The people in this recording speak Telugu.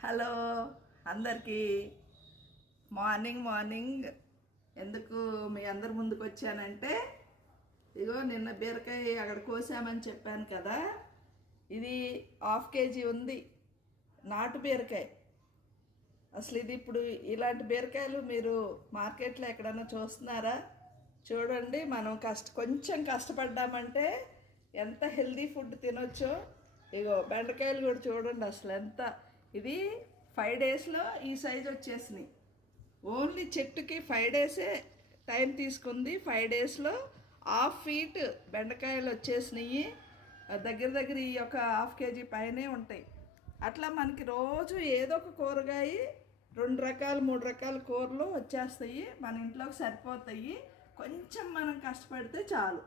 హలో అందరికీ మార్నింగ్ ఎందుకు మీ అందరి ముందుకు వచ్చానంటే ఇగో నిన్న బీరకాయ అక్కడ కోసామని చెప్పాను కదా. ఇది ½ కేజీ ఉంది నాటు బీరకాయ. అసలు ఇది ఇప్పుడు ఇలాంటి బీరకాయలు మీరు మార్కెట్లో ఎక్కడన్నా చూస్తున్నారా? చూడండి, మనం కొంచెం కష్టపడ్డామంటే ఎంత హెల్దీ ఫుడ్ తినొచ్చో. ఇగో బెండకాయలు కూడా చూడండి, అసలు ఎంత. ఇది 5 డేస్లో ఈ సైజు వచ్చేసినాయి. ఓన్లీ చెట్టుకి 5 డేసే టైం తీసుకుంది. 5 డేస్లో ½ ఫీట్ బెండకాయలు వచ్చేసినాయి. దగ్గర ఈ యొక్క ½ కేజీ పైనే ఉంటాయి. అట్లా మనకి రోజు ఏదో ఒక కూరగాయ 2 రకాలు 3 రకాల కూరలు వచ్చేస్తాయి, మన ఇంట్లోకి సరిపోతాయి. కొంచెం మనం కష్టపడితే చాలు.